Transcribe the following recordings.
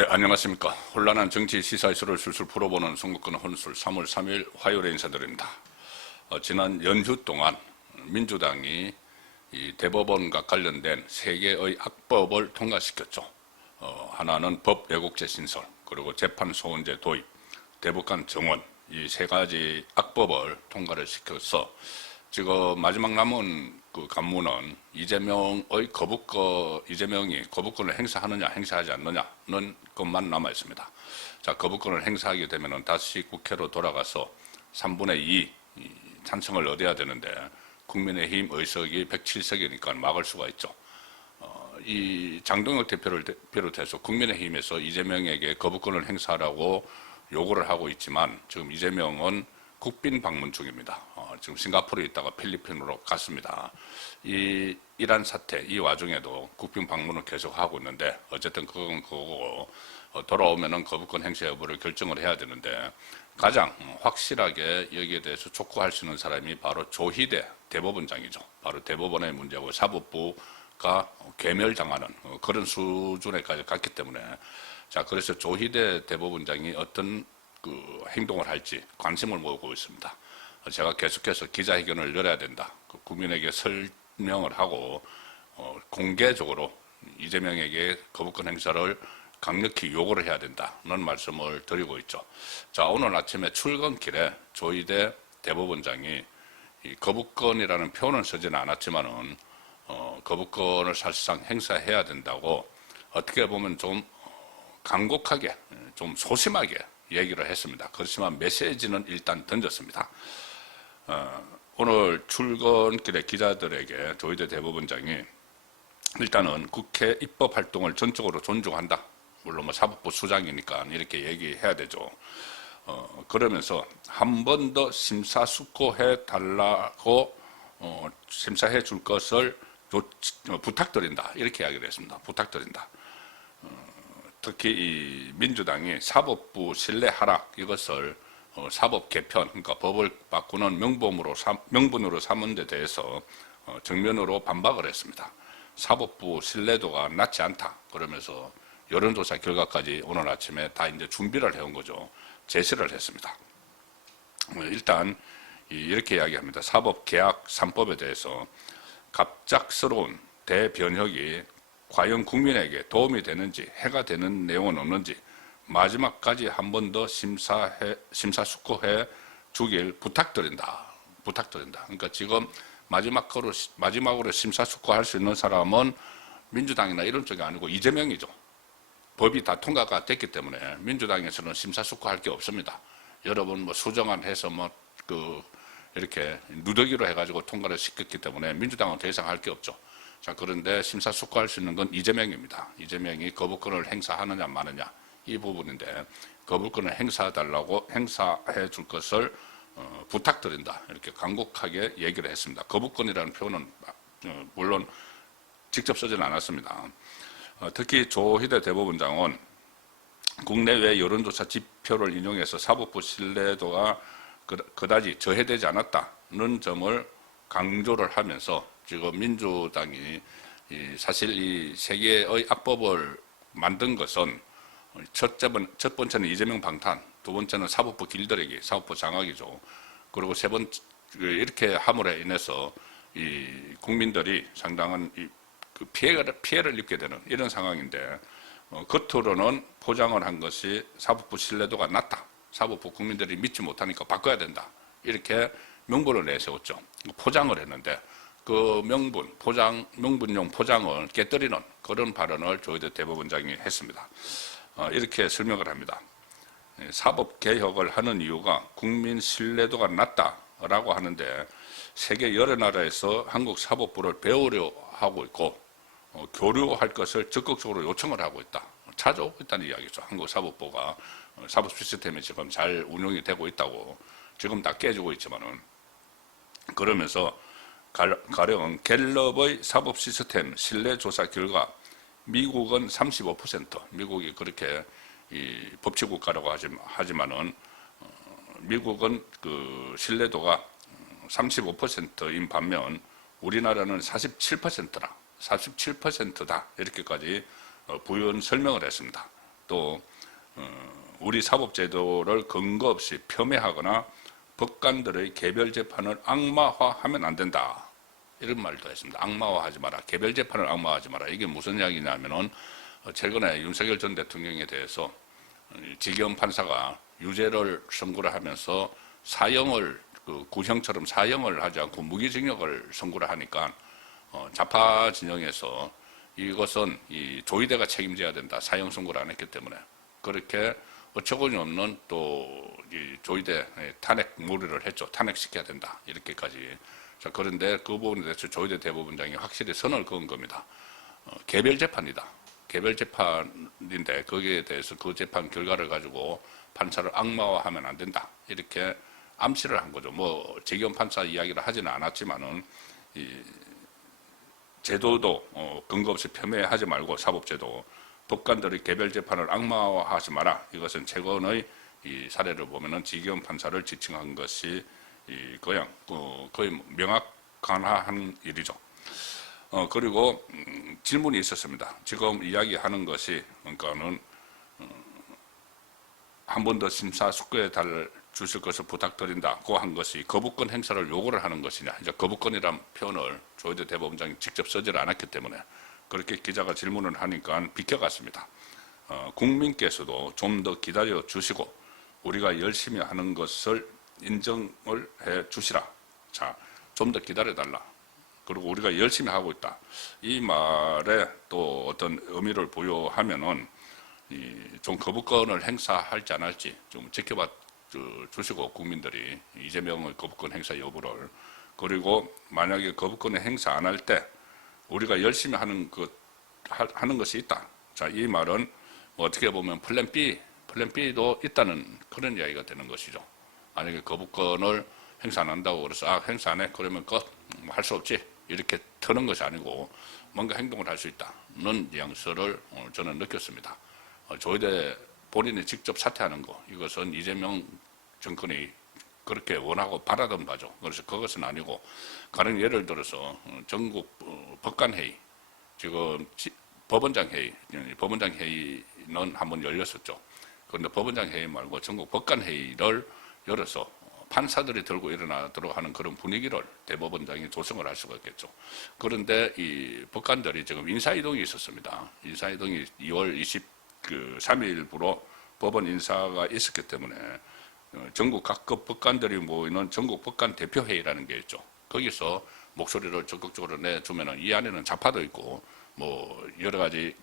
네, 안녕하십니까. 혼란한 정치 시사 이슈를 술술 풀어보는 송국근 혼술 3월 3일 화요일에 인사드립니다. 지난 연휴 동안 민주당이 이 대법원과 관련된 세 개의 악법을 통과시켰죠. 하나는 법 왜곡죄 신설, 그리고 재판 소원제 도입, 대법관 정원, 이 세 가지 악법을 통과를 시켜서 지금 마지막 남은 그 관문은 이재명이 거부권을 행사하느냐 행사하지 않느냐는 것만 남아 있습니다. 자, 거부권을 행사하게 되면은 다시 국회로 돌아가서 3분의 2 찬성을 얻어야 되는데 국민의힘 의석이 107석이니까 막을 수가 있죠. 이 장동혁 대표를 비롯해서 국민의힘에서 이재명에게 거부권을 행사하라고 요구를 하고 있지만 지금 이재명은 국빈 방문 중입니다. 지금 싱가포르에 있다가 필리핀으로 갔습니다. 이 이란 사태, 이 와중에도 국빈 방문을 계속하고 있는데 어쨌든 그건 그거고 돌아오면은 거부권 행사 여부를 결정을 해야 되는데 가장 확실하게 여기에 대해서 촉구할 수 있는 사람이 바로 조희대 대법원장이죠. 바로 대법원의 문제고 사법부가 괴멸당하는 그런 수준에까지 갔기 때문에 자, 그래서 조희대 대법원장이 어떤 그 행동을 할지 관심을 모으고 있습니다. 제가 계속해서 기자회견을 열어야 된다. 국민에게 설명을 하고 공개적으로 이재명에게 거부권 행사를 강력히 요구를 해야 된다는 말씀을 드리고 있죠. 자, 오늘 아침에 출근길에 조희대 대법원장이 이 거부권이라는 표현은 쓰지는 않았지만은 거부권을 사실상 행사해야 된다고 어떻게 보면 좀 간곡하게, 좀 소심하게 얘기를 했습니다. 그렇지만 메시지는 일단 던졌습니다. 오늘 출근길에 기자들에게 조희대 대법원장이 일단은 국회 입법 활동을 전적으로 존중한다. 물론 뭐 사법부 수장이니까 이렇게 얘기해야 되죠. 그러면서 한 번 더 심사숙고해 달라고 심사해 줄 것을 부탁드린다. 이렇게 이야기를 했습니다. 부탁드린다. 특히 이 민주당이 사법부 신뢰 하락 이것을 사법 개편, 그러니까 법을 바꾸는 명분으로 삼은 데 대해서 정면으로 반박을 했습니다. 사법부 신뢰도가 낮지 않다. 그러면서 여론조사 결과까지 오늘 아침에 다 이제 준비를 해온 거죠. 제시를 했습니다. 일단 이렇게 이야기합니다. 사법계약 3법에 대해서 갑작스러운 대변혁이 과연 국민에게 도움이 되는지 해가 되는 내용은 없는지 마지막까지 한 번 더 심사숙고해 주길 부탁드린다. 부탁드린다. 그러니까 지금 마지막으로 심사숙고할 수 있는 사람은 민주당이나 이런 쪽이 아니고 이재명이죠. 법이 다 통과가 됐기 때문에 민주당에서는 심사숙고할 게 없습니다. 여러분 뭐 수정안 해서 이렇게 누더기로 해가지고 통과를 시켰기 때문에 민주당은 더 이상 할 게 없죠. 자, 그런데 심사숙고할 수 있는 건 이재명입니다. 이재명이 거부권을 행사하느냐 마느냐 이 부분인데 거부권을 행사해 줄 것을 부탁드린다. 이렇게 간곡하게 얘기를 했습니다. 거부권이라는 표현은 물론 직접 쓰지는 않았습니다. 특히 조희대 대법원장은 국내외 여론조사 지표를 인용해서 사법부 신뢰도가 그다지 저해되지 않았다는 점을 강조를 하면서 지금 민주당이 사실 이 세 개의 악법을 만든 것은 첫 번째는 이재명 방탄, 두 번째는 사법부 길들이기, 사법부 장악이죠. 그리고 세 번째 이렇게 함으로 인해서 이 국민들이 상당한 그 피해를 입게 되는 이런 상황인데 겉으로는 포장을 한 것이 사법부 신뢰도가 낮다. 사법부 국민들이 믿지 못하니까 바꿔야 된다. 이렇게 명분을 내세웠죠. 포장을 했는데 그 명분용 포장을 깨뜨리는 그런 발언을 조희대 대법원장이 했습니다. 이렇게 설명을 합니다. 사법개혁을 하는 이유가 국민 신뢰도가 낮다라고 하는데 세계 여러 나라에서 한국 사법부를 배우려 하고 있고 교류할 것을 적극적으로 요청을 하고 있다. 찾아오고 있다는 이야기죠. 한국 사법부가 사법 시스템이 지금 잘 운영이 되고 있다고 지금 다 깨지고 있지만은 그러면서 가령 갤럽의 사법 시스템 신뢰 조사 결과 미국은 35%, 미국이 그렇게 이 법치국가라고 하지만은 미국은 그 신뢰도가 35%인 반면 우리나라는 47%다. 이렇게까지 부연 설명을 했습니다. 또 우리 사법제도를 근거 없이 폄훼하거나 법관들의 개별 재판을 악마화하면 안 된다. 이런 말도 했습니다. 악마화하지 마라. 개별 재판을 악마화하지 마라. 이게 무슨 이야기냐면은 최근에 윤석열 전 대통령에 대해서 지기현 판사가 유죄를 선고를 하면서 사형을 구형처럼 사형을 하지 않고 무기징역을 선고를 하니까 좌파 진영에서 이것은 이 조희대가 책임져야 된다. 사형 선고를 안 했기 때문에 그렇게 어처구니 없는 또 이 조희대 탄핵 몰이를 했죠. 탄핵시켜야 된다. 이렇게까지. 자, 그런데 그 부분에 대해서 조희대 대법원장이 확실히 선을 그은 겁니다. 개별 재판이다. 개별 재판인데 거기에 대해서 그 재판 결과를 가지고 판사를 악마화하면 안 된다. 이렇게 암시를 한 거죠. 뭐 재기현 판사 이야기를 하지는 않았지만은 이 제도도 근거 없이 폄훼하지 말고 사법제도 법관들의 개별 재판을 악마화하지 마라. 이것은 최근의 이 사례를 보면은 지기현 판사를 지칭한 것이 거의 명확한 일이죠. 그리고 질문이 있었습니다. 지금 이야기하는 것이 그러니까는 한 번 더 심사숙고해 주실 것을 부탁드린다고 한 것이 거부권 행사를 요구를 하는 것이냐. 이제 거부권이란 표현을 조희대 대법원장이 직접 쓰지를 않았기 때문에 그렇게 기자가 질문을 하니까 비켜갔습니다. 국민께서도 좀 더 기다려 주시고 우리가 열심히 하는 것을 인정을 해 주시라. 자, 좀 더 기다려달라. 그리고 우리가 열심히 하고 있다. 이 말에 또 어떤 의미를 부여하면은 좀 거부권을 행사할지 안 할지 좀 지켜봐 주시고 국민들이 이재명의 거부권 행사 여부를 그리고 만약에 거부권을 행사 안 할 때 우리가 열심히 하는 것이 있다. 자, 이 말은 어떻게 보면 플랜 B도 있다는 그런 이야기가 되는 것이죠. 만약에 거부권을 행사 안 한다고 그래서 행사 안 해 그러면 할 수 없지 이렇게 트는 것이 아니고 뭔가 행동을 할 수 있다는 뉘앙스를 저는 느꼈습니다. 조희대 본인이 직접 사퇴하는 거 이것은 이재명 정권이 그렇게 원하고 바라던 바죠. 그래서 그것은 아니고 가령 예를 들어서 전국 법관회의 지금 법원장 회의는 한번 열렸었죠. 그런데 법원장 회의 말고 전국 법관회의를 열어서 판사들이 들고 일어나도록 하는 그런 분위기를 대법원장이 조성을 할 수가 있겠죠. 그런데 이 법관들이 지금 인사이동이 있었습니다. 인사이동이 2월 23일부로 법원 인사가 있었기 때문에 전국 각급 법관들이 모이는 전국 법관 대표회의라는 게 있죠. 거기서 목소리를 적극적으로 내주면은 이 안에는 좌파도 있고 뭐 여러 가지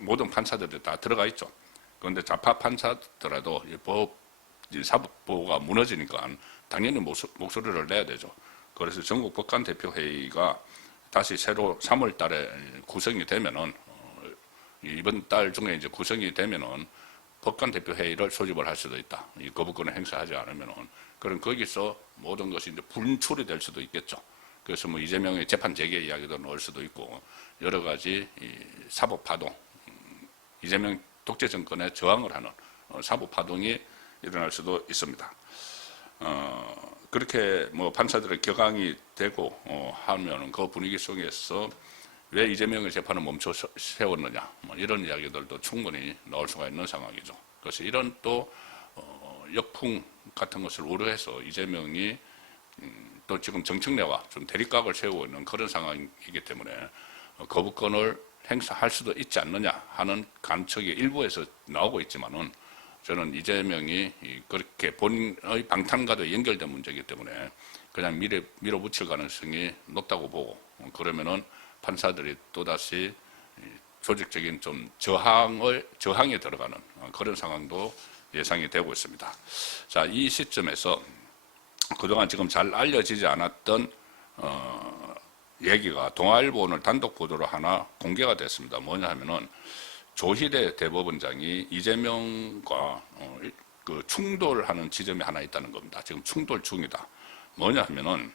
모든 판사들이 다 들어가 있죠. 그런데 좌파 판사더라도 사법부가 무너지니까 당연히 목소리를 내야 되죠. 그래서 전국 법관 대표회의가 다시 새로 3월 달에 구성이 되면은 이번 달 중에 이제 구성이 되면은 법관 대표회의를 소집을 할 수도 있다. 이 거부권을 행사하지 않으면은 그럼 거기서 모든 것이 이제 분출이 될 수도 있겠죠. 그래서 뭐 이재명의 재판 재개 이야기도 넣을 수도 있고 여러 가지 사법 파동, 이재명 독재 정권에 저항을 하는 사법 파동이 일어날 수도 있습니다. 그렇게 뭐 판사들의 격앙이 되고 하면은 그 분위기 속에서 왜 이재명의 재판을 멈춰 세웠느냐 뭐 이런 이야기들도 충분히 나올 수가 있는 상황이죠. 그래서 이런 또 역풍 같은 것을 우려해서 이재명이 또 지금 정청래와 좀 대립각을 세우고 있는 그런 상황이기 때문에 거부권을 행사할 수도 있지 않느냐 하는 관측이 일부에서 나오고 있지만은 저는 이재명이 그렇게 본인의 방탄과도 연결된 문제이기 때문에 그냥 밀어붙일 가능성이 높다고 보고 그러면은 판사들이 또다시 조직적인 좀 저항에 들어가는 그런 상황도 예상이 되고 있습니다. 자, 이 시점에서 그동안 지금 잘 알려지지 않았던 얘기가 동아일보 오늘 단독 보도로 하나 공개가 됐습니다. 뭐냐 하면은 조희대 대법원장이 이재명과 그 충돌하는 지점이 하나 있다는 겁니다. 지금 충돌 중이다. 뭐냐 하면은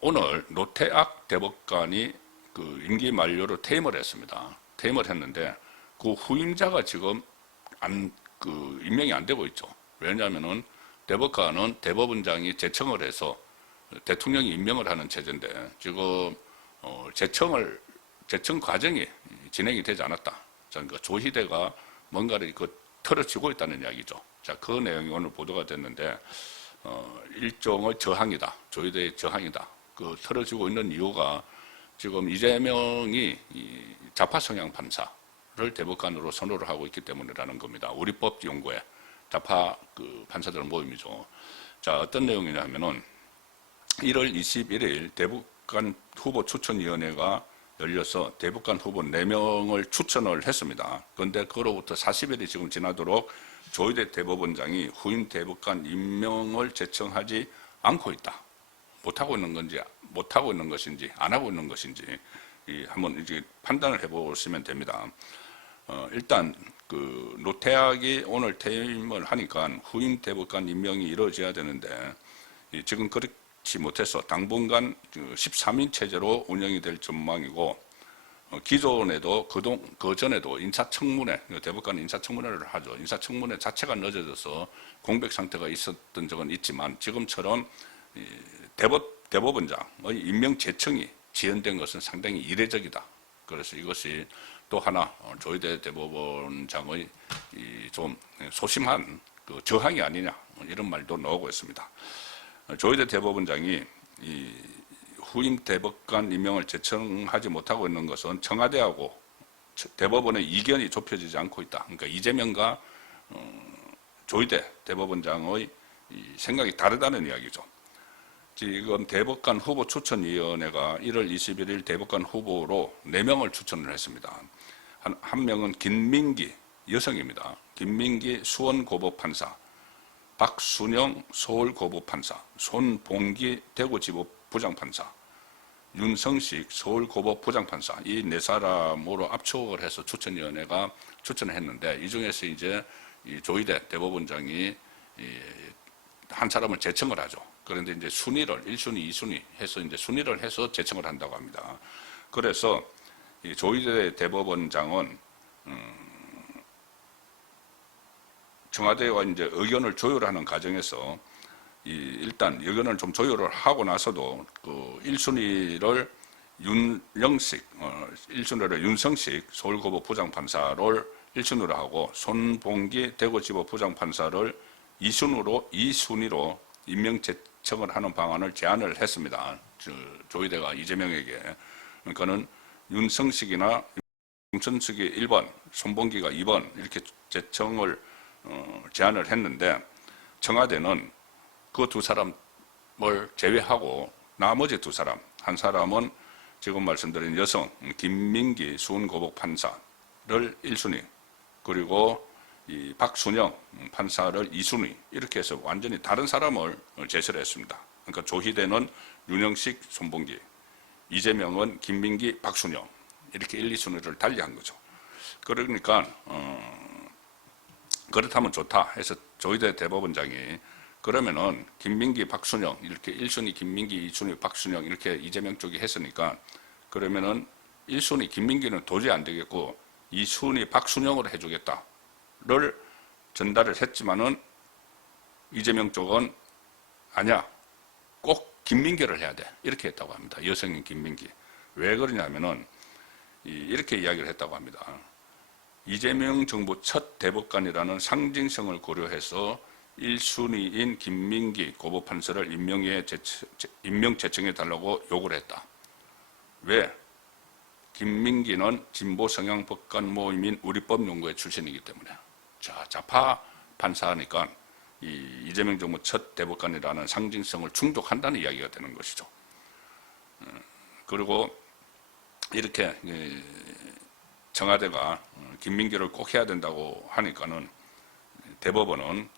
오늘 노태악 대법관이 그 임기 만료로 퇴임을 했습니다. 퇴임을 했는데 그 후임자가 지금 임명이 안 되고 있죠. 왜냐하면은 대법관은 대법원장이 제청을 해서 대통령이 임명을 하는 체제인데 지금 제청 과정이 진행이 되지 않았다. 그러니까 조희대가 뭔가를 털어치고 있다는 이야기죠. 자, 그 내용이 오늘 보도가 됐는데 일종의 저항이다. 조희대의 저항이다. 그 털어지고 있는 이유가 지금 이재명이 이 좌파 성향 판사를 대법관으로 선호를 하고 있기 때문이라는 겁니다. 우리법 연구회 좌파 그 판사들 모임이죠. 자, 어떤 내용이냐 하면은 1월 21일 대법관 후보 추천위원회가 열려서 대법관 후보 4명을 추천을 했습니다. 그런데 그로부터 40일이 지금 지나도록 조희대 대법원장이 후임 대법관 임명을 제청하지 않고 있다. 못하고 있는 건지, 못하고 있는 것인지, 안 하고 있는 것인지, 한번 이제 판단을 해보시면 됩니다. 일단, 노태학이 오늘 퇴임을 하니까 후임 대법관 임명이 이루어져야 되는데, 지금 그렇지 못해서 당분간 13인 체제로 운영이 될 전망이고, 기존에도 그 전에도 인사청문회, 대법관 인사청문회를 하죠. 인사청문회 자체가 늦어져서 공백 상태가 있었던 적은 있지만 지금처럼 대법원장의 임명 제청이 지연된 것은 상당히 이례적이다. 그래서 이것이 또 하나 조희대 대법원장의 좀 소심한 그 저항이 아니냐 이런 말도 나오고 있습니다. 조희대 대법원장이 후임 대법관 임명을 제청하지 못하고 있는 것은 청와대하고 대법원의 이견이 좁혀지지 않고 있다. 그러니까 이재명과 조희대 대법원장의 생각이 다르다는 이야기죠. 지금 대법관 후보 추천위원회가 1월 21일 대법관 후보로 4명을 추천을 했습니다. 한 명은 김민기 여성입니다. 김민기 수원고법판사, 박순영 서울고법판사, 손봉기 대구지법 부장판사, 윤성식 서울고법 부장판사 이 4사람으로 압축을 해서 추천위원회가 추천을 했는데 이 중에서 이제 이 조희대 대법원장이 한 사람을 제청을 하죠. 그런데 이제 순위를 1순위, 2순위 해서 이제 순위를 해서 제청을 한다고 합니다. 그래서 이 조희대 대법원장은 청와대와 이제 의견을 조율하는 과정에서 일단 의견을 좀 조율을 하고 나서도 그 1순위를 윤영식, 1순위를 윤성식 서울고법 부장판사를 1순위로 하고 손봉기 대구지법 부장판사를 2순위로 임명 제청을 하는 방안을 제안을 했습니다. 조희대가 이재명에게. 그러니까는 윤성식이나 윤천식이 1번, 손봉기가 2번 이렇게 제청을 제안을 했는데 청와대는 그 2사람을 제외하고 나머지 2사람, 한 사람은 지금 말씀드린 여성 김민기 수원고법 판사를 1순위 그리고 이 박순영 판사를 2순위 이렇게 해서 완전히 다른 사람을 제시를 했습니다. 그러니까 조희대는 윤영식, 손봉기, 이재명은 김민기, 박순영 이렇게 1, 2순위를 달리한 거죠. 그러니까 그렇다면 좋다 해서 조희대 대법원장이 그러면은 김민기, 박순영 이렇게 1순위 김민기, 2순위 박순영 이렇게 이재명 쪽이 했으니까 그러면은 1순위 김민기는 도저히 안 되겠고 2순위 박순영으로 해주겠다를 전달을 했지만은 이재명 쪽은 아니야 꼭 김민기를 해야 돼 이렇게 했다고 합니다. 여성인 김민기. 왜 그러냐면은 이렇게 이야기를 했다고 합니다. 이재명 정부 첫 대법관이라는 상징성을 고려해서 1순위인 김민기 고법판사를 임명 제청해달라고 요구를 했다. 왜? 김민기는 진보 성향 법관 모임인 우리법연구회 출신이기 때문에. 자, 좌파 판사니까 이재명 정부 첫 대법관이라는 상징성을 충족한다는 이야기가 되는 것이죠. 그리고 이렇게 청와대가 김민기를 꼭 해야 된다고 하니까는 대법원은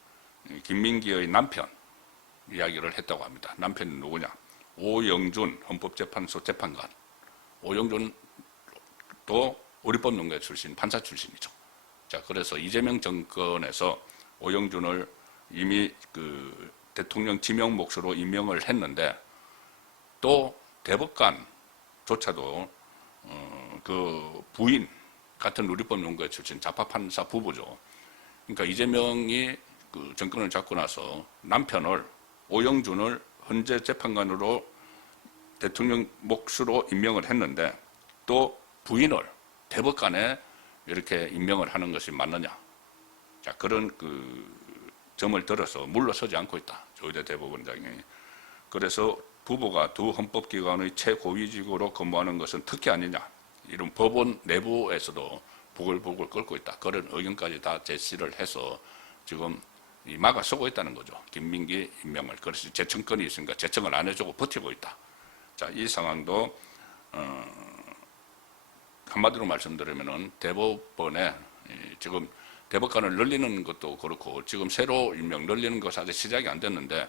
김민기의 남편 이야기를 했다고 합니다. 남편이 누구냐? 오영준 헌법재판소 재판관. 오영준도 우리법연구회 출신, 판사 출신이죠. 자, 그래서 이재명 정권에서 오영준을 이미 그 대통령 지명 몫으로 임명을 했는데 또 대법관조차도 그 부인 같은 우리법연구회 출신 좌파 판사 부부죠. 그러니까 이재명이 그 정권을 잡고 나서 남편을 오영준을 헌재 재판관으로 대통령 몫으로 임명을 했는데 또 부인을 대법관에 이렇게 임명을 하는 것이 맞느냐 자, 그런 점을 들어서 물러서지 않고 있다. 조희대 대법원장이. 그래서 부부가 두 헌법기관의 최고위직으로 근무하는 것은 특혜 아니냐. 이런 법원 내부에서도 부글부글 끓고 있다. 그런 의견까지 다 제시를 해서 지금 막아서고 있다는 거죠. 김민기 임명을. 그래서 재청권이 있으니까 재청을 안 해주고 버티고 있다. 자, 이 상황도 한마디로 말씀드리면은 대법원에 지금 대법관을 늘리는 것도 그렇고 지금 새로 임명 늘리는 것이 아직 시작이 안 됐는데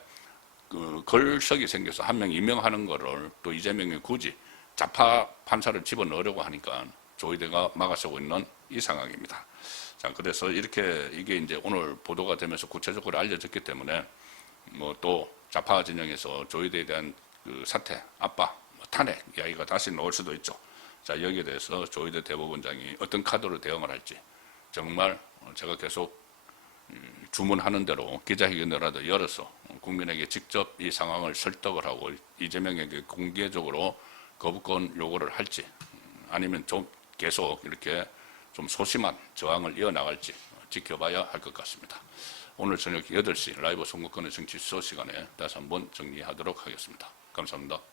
걸석이 생겨서 한 명 임명하는 거를 또 이재명이 굳이 좌파 판사를 집어넣으려고 하니까 조희대가 막아서고 있는 이 상황입니다. 자, 그래서 이렇게 이게 이제 오늘 보도가 되면서 구체적으로 알려졌기 때문에 뭐 또 좌파 진영에서 조희대에 대한 사퇴, 압박, 탄핵 이야기가 다시 나올 수도 있죠. 자, 여기에 대해서 조희대 대법원장이 어떤 카드로 대응을 할지 정말 제가 계속 주문하는 대로 기자회견이라도 열어서 국민에게 직접 이 상황을 설득을 하고 이재명에게 공개적으로 거부권 요구를 할지 아니면 좀 계속 이렇게 좀 소심한 저항을 이어나갈지 지켜봐야 할 것 같습니다. 오늘 저녁 8시 라이브 선거권의 정치 수소 시간에 다시 한번 정리하도록 하겠습니다. 감사합니다.